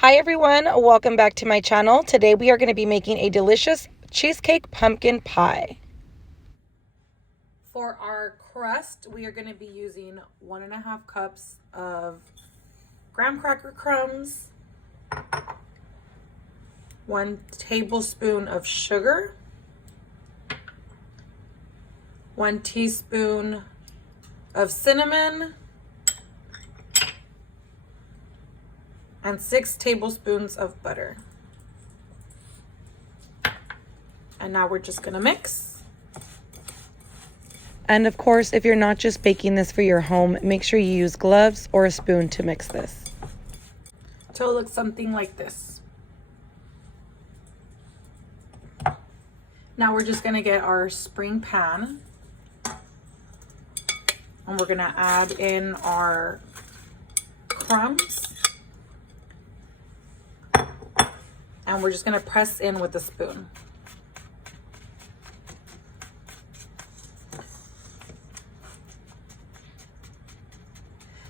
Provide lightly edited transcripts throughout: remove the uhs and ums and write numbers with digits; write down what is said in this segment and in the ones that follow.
Hi everyone, welcome back to my channel. Today we are going to be making a delicious cheesecake pumpkin pie. For our crust, we are going to be using 1.5 cups of graham cracker crumbs, 1 tablespoon of sugar, 1 teaspoon of cinnamon, and 6 tablespoons of butter. And now we're just gonna mix. And of course, if you're not just baking this for your home, make sure you use gloves or a spoon to mix this. So it looks something like this. Now we're just gonna get our spring pan and we're gonna add in our crumbs. And we're just gonna press in with a spoon.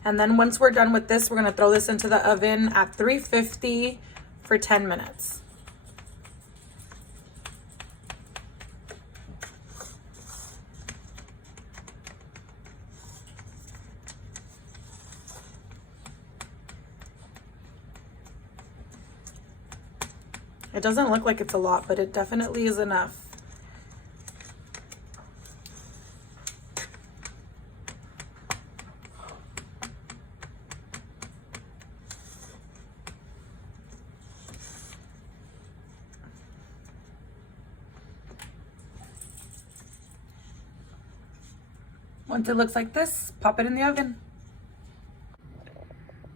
And then once we're done with this, we're gonna throw this into the oven at 350 for 10 minutes. It doesn't look like it's a lot, but it definitely is enough. Once it looks like this, pop it in the oven.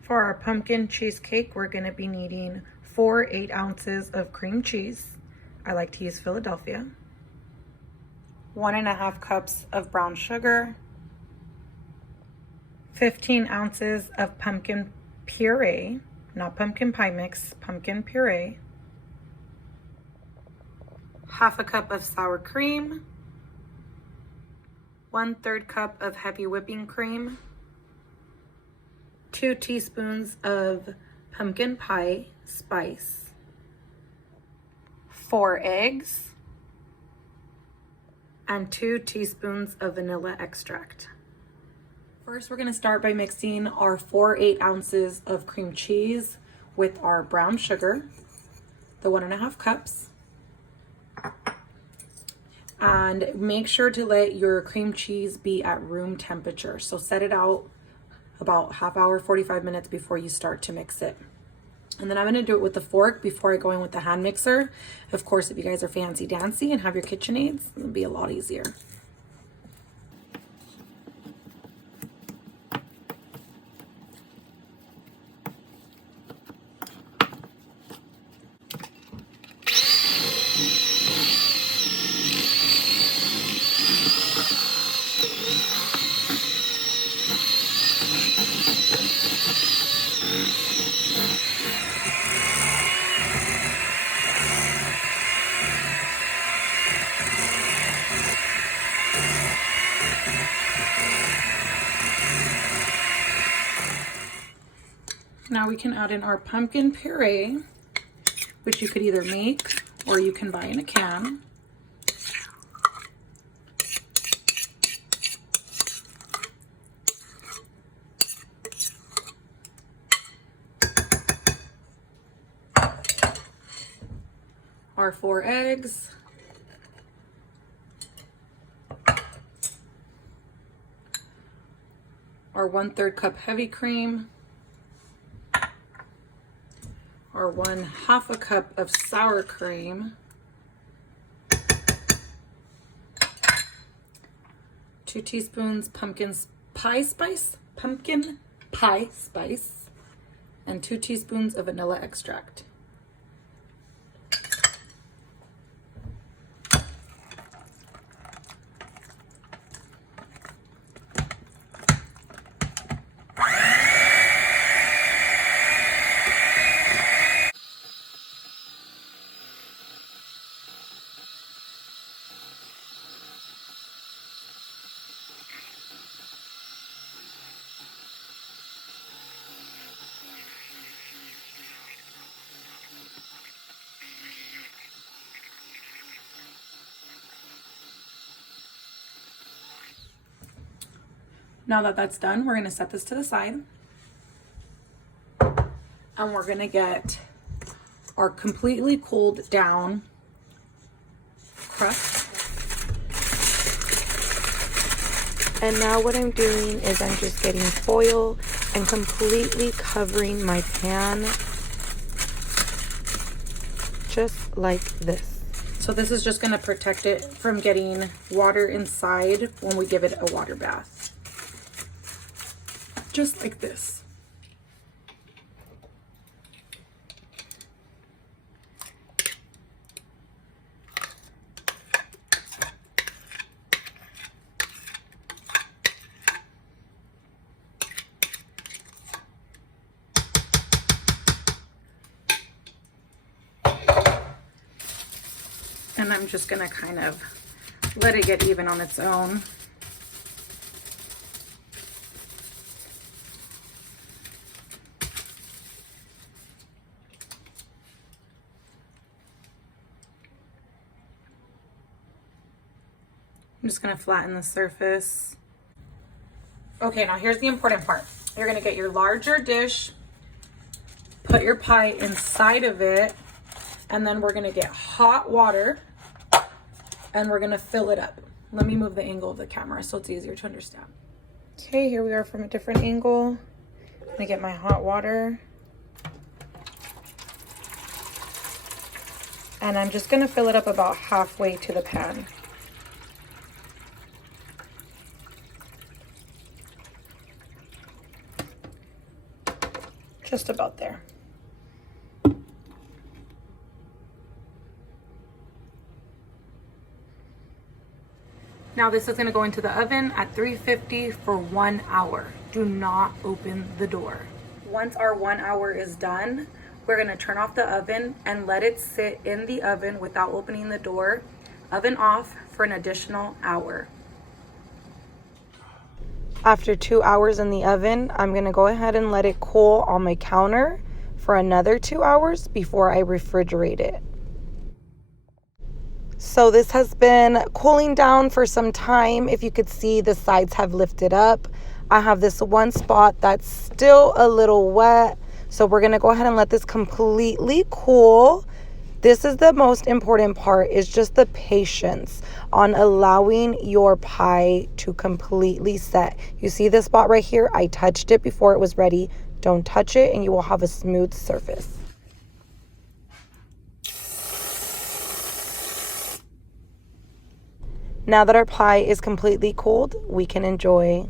For our pumpkin cheesecake, we're gonna be needing 4 8-ounces of cream cheese. I like to use Philadelphia. 1.5 cups of brown sugar. 15 ounces of pumpkin puree, not pumpkin pie mix, pumpkin puree. 1/2 cup of sour cream. 1/3 cup of heavy whipping cream. 2 teaspoons of pumpkin pie spice. 4 eggs. And 2 teaspoons of vanilla extract. First, we're gonna start by mixing our 4 8-ounces of cream cheese with our brown sugar, the 1.5 cups. And make sure to let your cream cheese be at room temperature. So set it out about ½ hour, 45 minutes before you start to mix it. And then I'm gonna do it with a fork before I go in with the hand mixer. Of course, if you guys are fancy dancy and have your KitchenAids, it'll be a lot easier. Now we can add in our pumpkin puree, which you could either make or you can buy in a can. Our 4 eggs. Our 1/3 cup heavy cream. Or 1/2 cup of sour cream, 2 teaspoons pumpkin pie spice, and 2 teaspoons of vanilla extract. Now that that's done, we're gonna set this to the side. And we're gonna get our completely cooled down crust. And now what I'm doing is I'm just getting foil and completely covering my pan just like this. So this is just gonna protect it from getting water inside when we give it a water bath. Just like this. And I'm just gonna kind of let it get even on its own. I'm just gonna flatten the surface. Okay, now here's the important part. You're gonna get your larger dish, put your pie inside of it, and then we're gonna get hot water and we're gonna fill it up. Let me move the angle of the camera so it's easier to understand. Okay, here we are from a different angle. I'm gonna get my hot water. And I'm just gonna fill it up about halfway to the pan. Just about there. Now this is gonna go into the oven at 350 for 1 hour. Do not open the door. Once our 1 hour is done, we're gonna turn off the oven and let it sit in the oven without opening the door. Oven off for an additional hour. After 2 hours in the oven, I'm gonna go ahead and let it cool on my counter for another 2 hours before I refrigerate it. So this has been cooling down for some time. If you could see, the sides have lifted up. I have this one spot that's still a little wet. So we're gonna go ahead and let this completely cool. This is the most important part, is just the patience on allowing your pie to completely set. You see this spot right here? I touched it before it was ready. Don't touch it and you will have a smooth surface. Now that our pie is completely cooled, we can enjoy